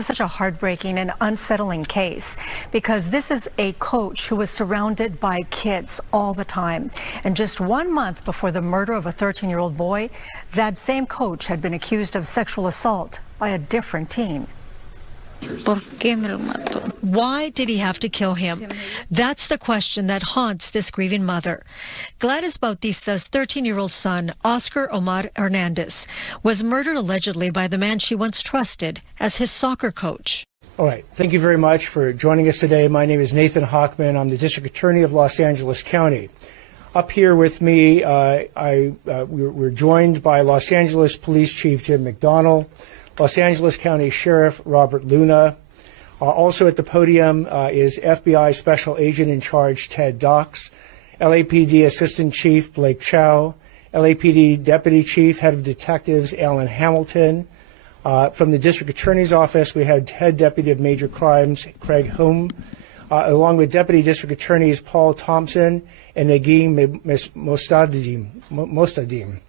This is such a heartbreaking and unsettling case because this is a coach who was surrounded by kids all the time. And just 1 month before the murder of a 13-year-old boy, that same coach had been accused of sexual assault by a different teen. Why did he have to kill him? That's the question that haunts this grieving mother. Gladys Bautista's 13-year-old son, Oscar Omar Hernandez, was murdered allegedly by the man she once trusted as his soccer coach. All right. Thank you very much for joining us today. My name is Nathan Hochman. I'm the District Attorney of Los Angeles County. Up here with me, we're joined by Los Angeles Police Chief Jim McDonnell, Los Angeles County Sheriff Robert Luna. Also at the podium is FBI Special Agent in Charge Ted Dox, LAPD Assistant Chief Blake Chow, LAPD Deputy Chief Head of Detectives Alan Hamilton. From the District Attorney's Office, we have Head Deputy of Major Crimes Craig Hume, along with Deputy District Attorneys Paul Thompson and Nagim Mostadim.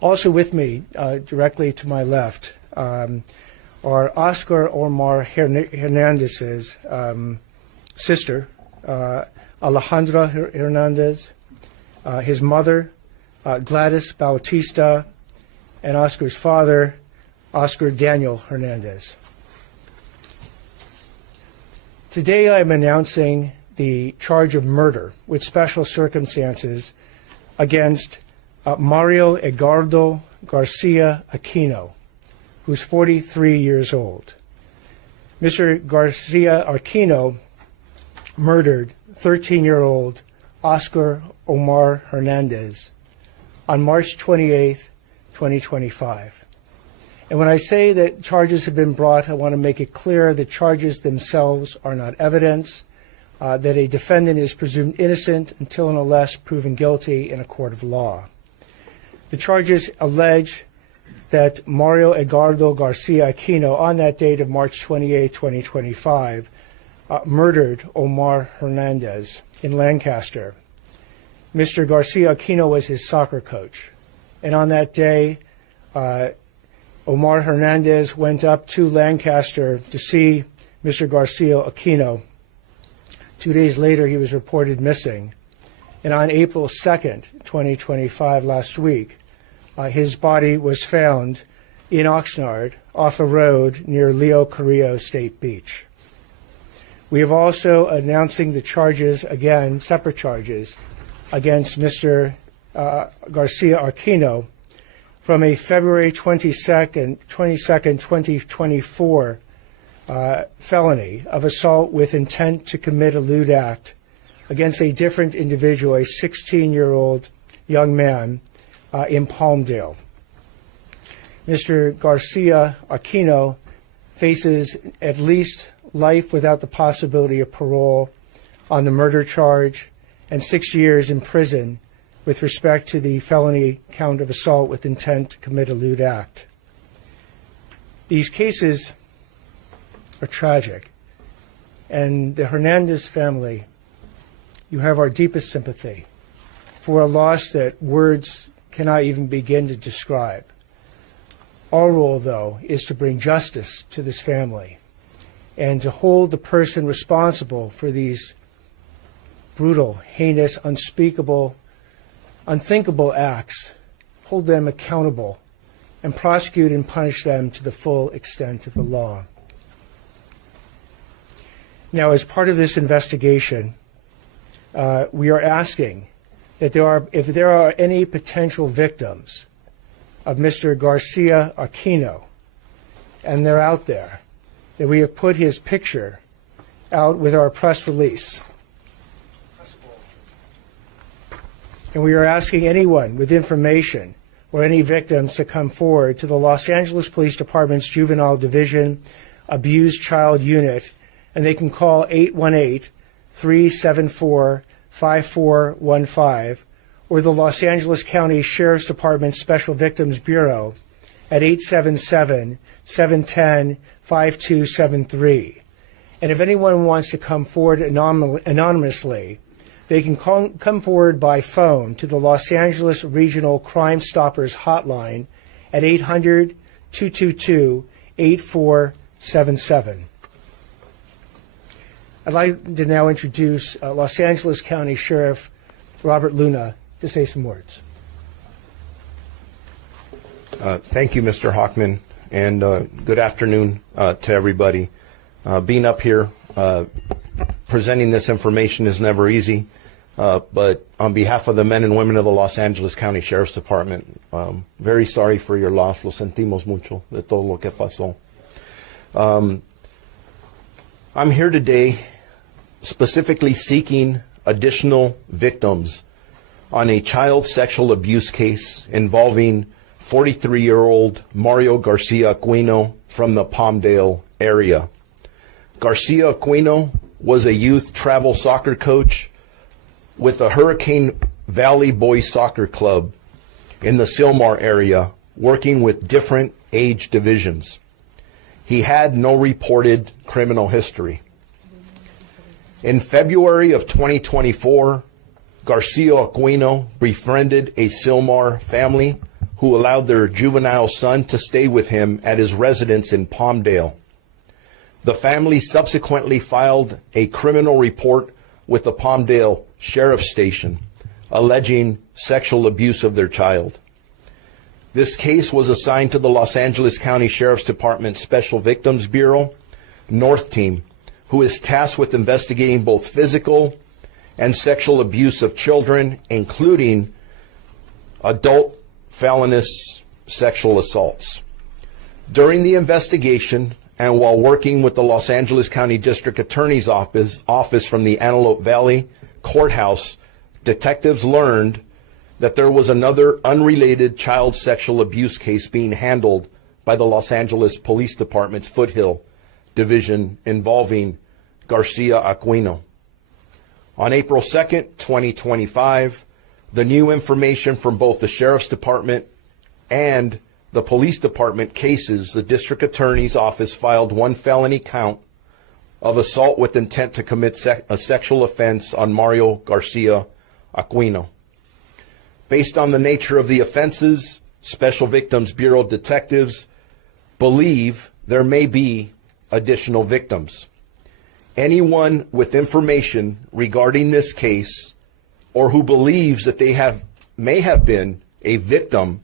Also with me, directly to my left, are Oscar Omar Hernandez's sister, Alejandra Hernandez, his mother, Gladys Bautista, and Oscar's father, Oscar Daniel Hernandez. Today I am announcing the charge of murder with special circumstances against Mario Edgardo Garcia Aquino, who's 43 years old. Mr. Garcia Aquino murdered 13-year-old Oscar Omar Hernandez on March 28, 2025. And when I say that charges have been brought, I want to make it clear that charges themselves are not evidence, that a defendant is presumed innocent until and unless proven guilty in a court of law. The charges allege that Mario Edgardo Garcia Aquino, on that date of March 28, 2025, murdered Omar Hernandez in Lancaster. Mr. Garcia Aquino was his soccer coach. And on that day, Omar Hernandez went up to Lancaster to see Mr. Garcia Aquino. 2 days later, he was reported missing. And on April 2nd, 2025, last week, his body was found in Oxnard off a road near Leo Carrillo State Beach. We have also announcing the charges, again, separate charges, against Mr. Garcia Aquino from a February 22nd, 2024 felony of assault with intent to commit a lewd act against a different individual, a 16-year-old young man in Palmdale. Mr. Garcia Aquino faces at least life without the possibility of parole on the murder charge and 6 years in prison with respect to the felony count of assault with intent to commit a lewd act. These cases are tragic, and the Hernandez family, you have our deepest sympathy for a loss that words cannot even begin to describe. Our role, though, is to bring justice to this family and to hold the person responsible for these brutal, heinous, unspeakable, unthinkable acts, hold them accountable, and prosecute and punish them to the full extent of the law. Now, as part of this investigation, we are asking that if there are any potential victims of Mr. Garcia Aquino, and they're out there, that we have put his picture out with our press release. And we are asking anyone with information or any victims to come forward to the Los Angeles Police Department's Juvenile Division Abused Child Unit, and they can call 818-374-5415 or the Los Angeles County Sheriff's Department Special Victims Bureau at 877-710-5273. And if anyone wants to come forward anonymously, they can come forward by phone to the Los Angeles Regional Crime Stoppers Hotline at 800-222-8433. 8777. I'd like to now introduce Los Angeles County Sheriff Robert Luna to say some words. Thank you, Mr. Hockman, and good afternoon to everybody. Being up here presenting this information is never easy, but on behalf of the men and women of the Los Angeles County Sheriff's Department, very sorry for your loss. Lo sentimos mucho de todo lo que pasó. I'm here today specifically seeking additional victims on a child sexual abuse case involving 43-year-old Mario Garcia Aquino from the Palmdale area. Garcia Aquino was a youth travel soccer coach with the Hurricane Valley Boys Soccer Club in the Sylmar area, working with different age divisions. He had no reported criminal history. In February of 2024, Garcia Aquino befriended a Sylmar family who allowed their juvenile son to stay with him at his residence in Palmdale. The family subsequently filed a criminal report with the Palmdale Sheriff's Station, alleging sexual abuse of their child. This case was assigned to the Los Angeles County Sheriff's Department Special Victims Bureau, North Team, who is tasked with investigating both physical and sexual abuse of children, including adult felonious sexual assaults. During the investigation, and while working with the Los Angeles County District Attorney's office from the Antelope Valley Courthouse, detectives learned that there was another unrelated child sexual abuse case being handled by the Los Angeles Police Department's Foothill Division involving Garcia Aquino. On April 2nd, 2025, the new information from both the Sheriff's Department and the Police Department cases, the District Attorney's Office filed one felony count of assault with intent to commit a sexual offense on Mario Garcia Aquino. Based on the nature of the offenses, Special Victims Bureau detectives believe there may be additional victims. Anyone with information regarding this case or who believes that they may have been a victim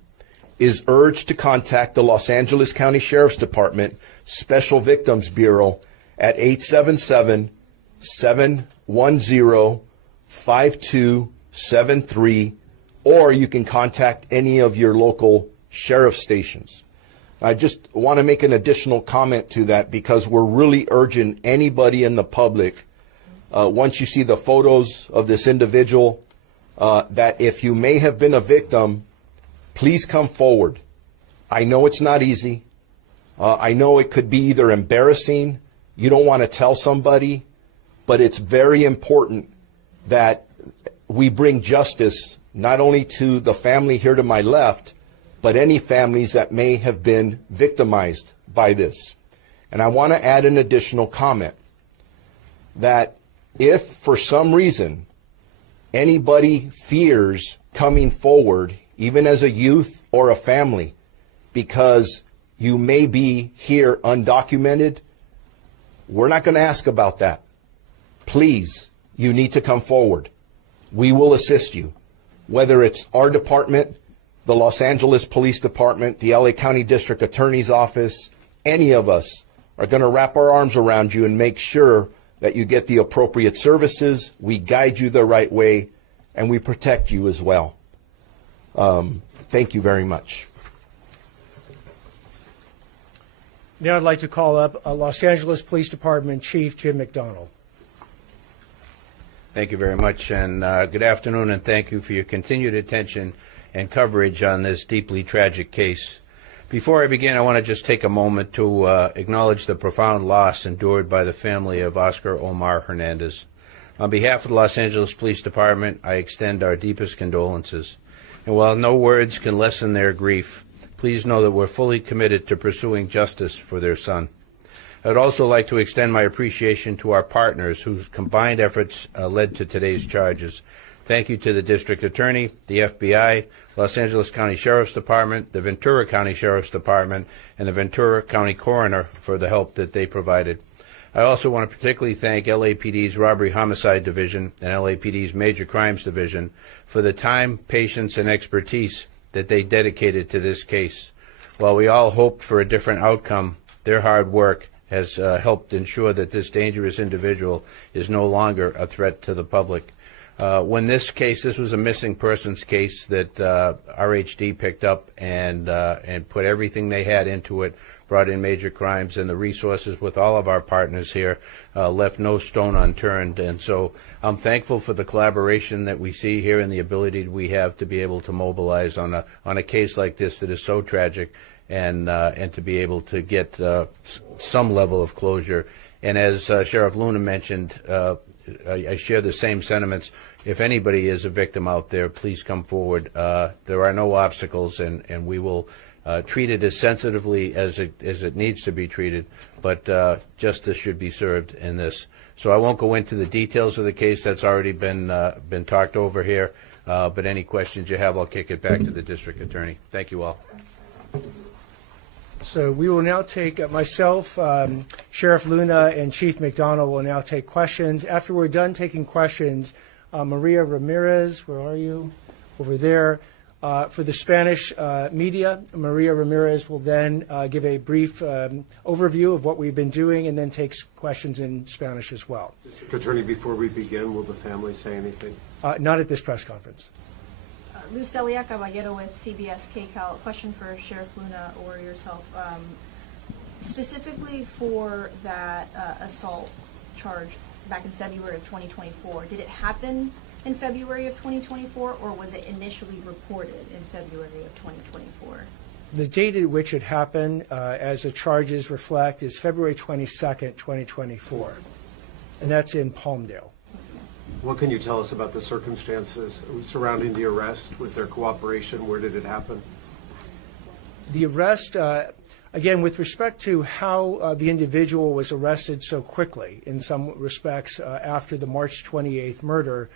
is urged to contact the Los Angeles County Sheriff's Department Special Victims Bureau at 877-710-5273, or you can contact any of your local sheriff stations. I just want to make an additional comment to that because we're really urging anybody in the public, once you see the photos of this individual, that if you may have been a victim, please come forward. I know it's not easy. I know it could be either embarrassing, you don't want to tell somebody, but it's very important that we bring justice not only to the family here to my left, but any families that may have been victimized by this. And I want to add an additional comment that if for some reason anybody fears coming forward, even as a youth or a family, because you may be here undocumented, we're not going to ask about that. Please, you need to come forward. We will assist you, whether it's our department, the Los Angeles Police Department, the LA County District Attorney's Office. Any of us are going to wrap our arms around you and make sure that you get the appropriate services, we guide you the right way, and we protect you as well. Thank you very much. Now I'd like to call up Los Angeles Police Department Chief Jim McDonald. Thank you very much, and good afternoon, and thank you for your continued attention and coverage on this deeply tragic case. Before I begin, I want to just take a moment to acknowledge the profound loss endured by the family of Oscar Omar Hernandez. On behalf of the Los Angeles Police Department, I extend our deepest condolences. And while no words can lessen their grief, please know that we're fully committed to pursuing justice for their son. I'd also like to extend my appreciation to our partners whose combined efforts led to today's charges. Thank you to the District Attorney, the FBI, Los Angeles County Sheriff's Department, the Ventura County Sheriff's Department, and the Ventura County Coroner for the help that they provided. I also want to particularly thank LAPD's Robbery Homicide Division and LAPD's Major Crimes Division for the time, patience, and expertise that they dedicated to this case. While we all hoped for a different outcome, their hard work has helped ensure that this dangerous individual is no longer a threat to the public. When this was a missing persons case that RHD picked up and put everything they had into it, brought in Major Crimes, and the resources with all of our partners here left no stone unturned. And so I'm thankful for the collaboration that we see here and the ability we have to be able to mobilize on a case like this that is so tragic, and to be able to get some level of closure. And as Sheriff Luna mentioned, I share the same sentiments. If anybody is a victim out there, please come forward. There are no obstacles, and we will treat it as sensitively as it needs to be treated, but justice should be served in this. So I won't go into the details of the case. That's already been talked over here, but any questions you have, I'll kick it back to the District Attorney. Thank you all. So we will now take, myself, Sheriff Luna, and Chief McDonald will now take questions. After we're done taking questions, Maria Ramirez, where are you? Over there. For the Spanish media, Maria Ramirez will then give a brief overview of what we've been doing and then takes questions in Spanish as well. District Attorney, before we begin, will the family say anything? Not at this press conference. Luz Delia Caballero with CBS KCAL. Question for Sheriff Luna or yourself. Specifically for that assault charge back in February of 2024, did it happen in February of 2024, or was it initially reported in February of 2024? The date at which it happened, as the charges reflect, is February 22nd, 2024, and that's in Palmdale. What can you tell us about the circumstances surrounding the arrest? Was there cooperation? Where did it happen? The arrest, again, with respect to how the individual was arrested so quickly, in some respects, after the March 28th murder,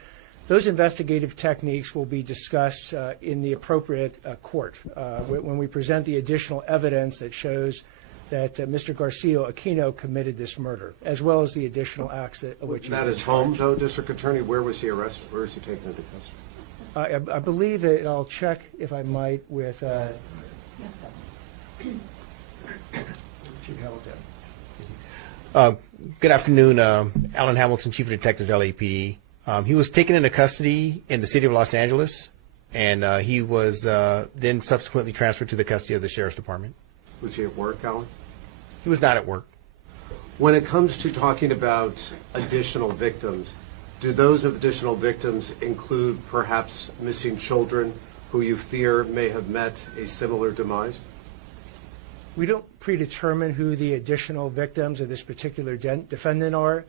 those investigative techniques will be discussed in the appropriate court when we present the additional evidence that shows that Mr. Garcia Aquino committed this murder, as well as the additional acts of which he's At his home, though, District Attorney, where was he arrested? Where was he taken into custody? I believe it, I'll check if I might with Chief Hamilton. Good afternoon, Alan Hamilton, Chief of Detectives, LAPD. He was taken into custody in the city of Los Angeles, and he was then subsequently transferred to the custody of the Sheriff's Department. Was he at work, Alan? He was not at work. When it comes to talking about additional victims, do those additional victims include perhaps missing children who you fear may have met a similar demise? We don't predetermine who the additional victims of this particular defendant are.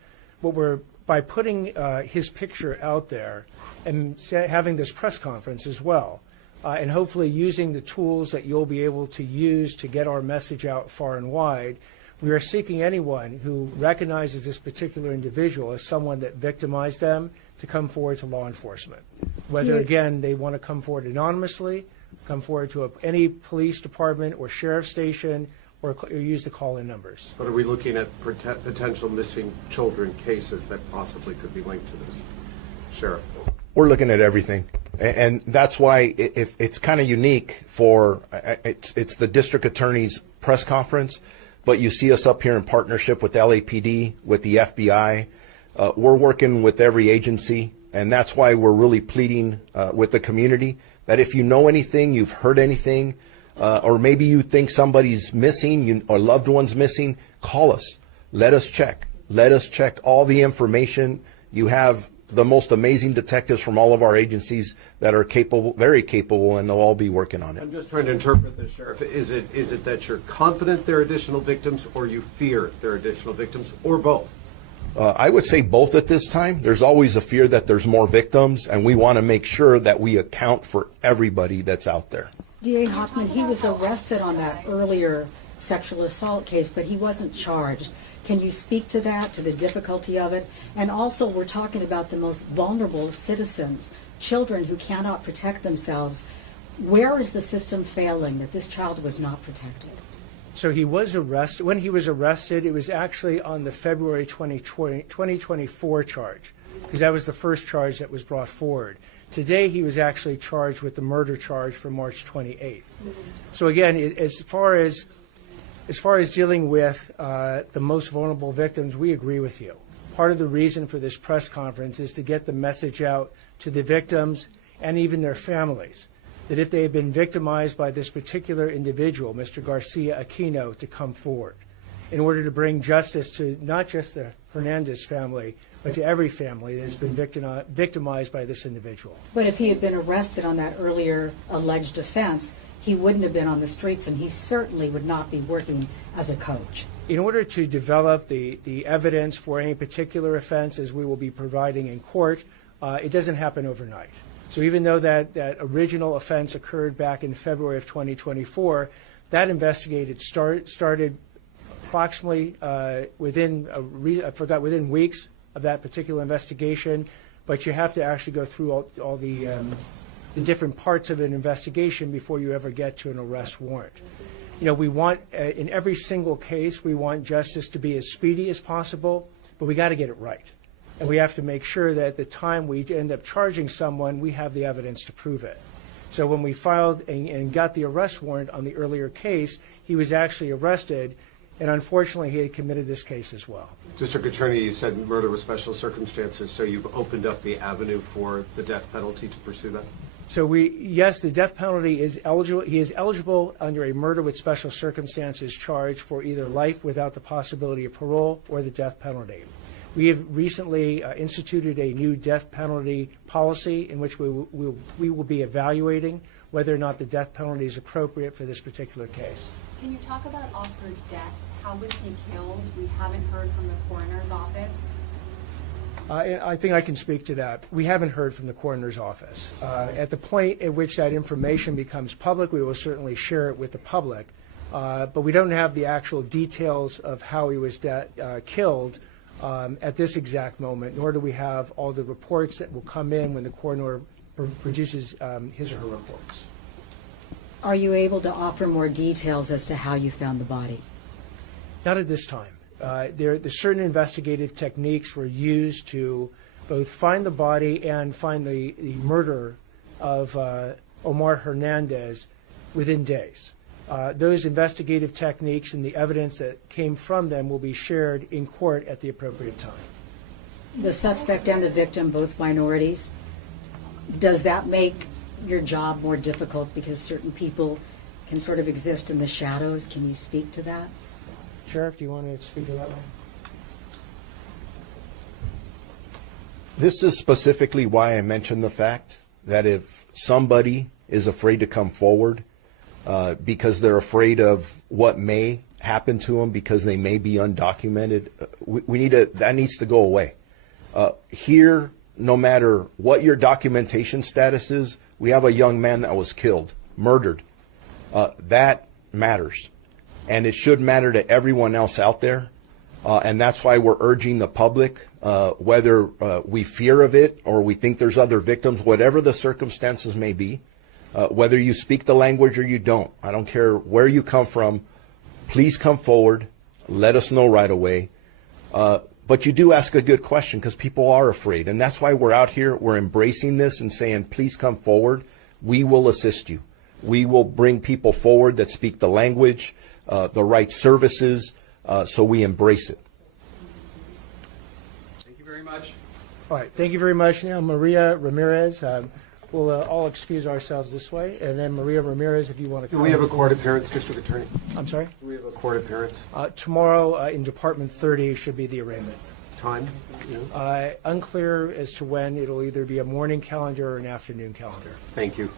By putting his picture out there and having this press conference as well, and hopefully using the tools that you'll be able to use to get our message out far and wide, we are seeking anyone who recognizes this particular individual as someone that victimized them to come forward to law enforcement. Whether, again, they want to come forward anonymously, come forward to any police department or sheriff station, or use the call-in numbers. But are we looking at potential missing children cases that possibly could be linked to this? Sheriff? We're looking at everything. And that's why it's kind of unique for, it's the District Attorney's press conference, but you see us up here in partnership with LAPD, with the FBI. We're working with every agency, and that's why we're really pleading with the community that if you know anything, you've heard anything, or maybe you think somebody's missing or loved one's missing, call us. Let us check. Let us check all the information. You have the most amazing detectives from all of our agencies that are capable, very capable, and they'll all be working on it. I'm just trying to interpret this, Sheriff. Is it that you're confident there are additional victims, or you fear there are additional victims, or both? I would say both at this time. There's always a fear that there's more victims, and we want to make sure that we account for everybody that's out there. D.A. Hoffman, he was arrested on that earlier sexual assault case, but he wasn't charged. Can you speak to that, to the difficulty of it? And also, we're talking about the most vulnerable citizens children who cannot protect themselves. Where is the system failing that this child was not protected? So he was arrested. When he was arrested, it was actually on the February 2024 charge, because that was the first charge that was brought forward. Today, he was actually charged with the murder charge for March 28th. So again, as far as dealing with the most vulnerable victims, we agree with you. Part of the reason for this press conference is to get the message out to the victims and even their families that if they have been victimized by this particular individual, Mr. Garcia Aquino, to come forward in order to bring justice to not just the Hernandez family, but to every family that has been victimized by this individual. But if he had been arrested on that earlier alleged offense, he wouldn't have been on the streets, and he certainly would not be working as a coach. In order to develop the evidence for any particular offense, as we will be providing in court, it doesn't happen overnight. So even though that original offense occurred back in February of 2024, that investigation started approximately within weeks of that particular investigation, but you have to actually go through all the different parts of an investigation before you ever get to an arrest warrant. You know, we want, in every single case, we want justice to be as speedy as possible, but we got to get it right. And we have to make sure that at the time we end up charging someone, we have the evidence to prove it. So when we filed and got the arrest warrant on the earlier case, he was actually arrested, and unfortunately he had committed this case as well. District Attorney, you said murder with special circumstances, so you've opened up the avenue for the death penalty to pursue that? So yes, the death penalty is eligible. He is eligible under a murder with special circumstances charge for either life without the possibility of parole or the death penalty. We have recently instituted a new death penalty policy in which we will be evaluating whether or not the death penalty is appropriate for this particular case. Can you talk about Oscar's death? How was he killed? We haven't heard from the coroner's office. I think I can speak to that. We haven't heard from the coroner's office. At the point at which that information becomes public, we will certainly share it with the public. But we don't have the actual details of how he was killed at this exact moment, nor do we have all the reports that will come in when the coroner produces his or her reports. Are you able to offer more details as to how you found the body? Not at this time. The certain investigative techniques were used to both find the body and find the murderer of Omar Hernandez within days. Those investigative techniques and the evidence that came from them will be shared in court at the appropriate time. The suspect and the victim, both minorities. Does that make your job more difficult because certain people can sort of exist in the shadows? Can you speak to that? Sheriff, do you want to speak to that one? This is specifically why I mentioned the fact that if somebody is afraid to come forward because they're afraid of what may happen to them because they may be undocumented, that needs to go away. Here, no matter what your documentation status is, we have a young man that was killed, murdered. That matters. And it should matter to everyone else out there. And that's why we're urging the public, whether we fear of it or we think there's other victims, whatever the circumstances may be, whether you speak the language or you don't, I don't care where you come from, please come forward, let us know right away. But you do ask a good question because people are afraid. And that's why we're out here, we're embracing this and saying, please come forward. We will assist you. We will bring people forward that speak the language, the right services, so we embrace it. Thank you very much. All right, thank you very much. Now, Maria Ramirez, we'll all excuse ourselves this way. And then Maria Ramirez, if you want to come. Do we have a court appearance, District Attorney? I'm sorry? Do we have a court appearance? Tomorrow in Department 30 should be the arraignment. Time? Unclear as to when. It'll either be a morning calendar or an afternoon calendar. Thank you.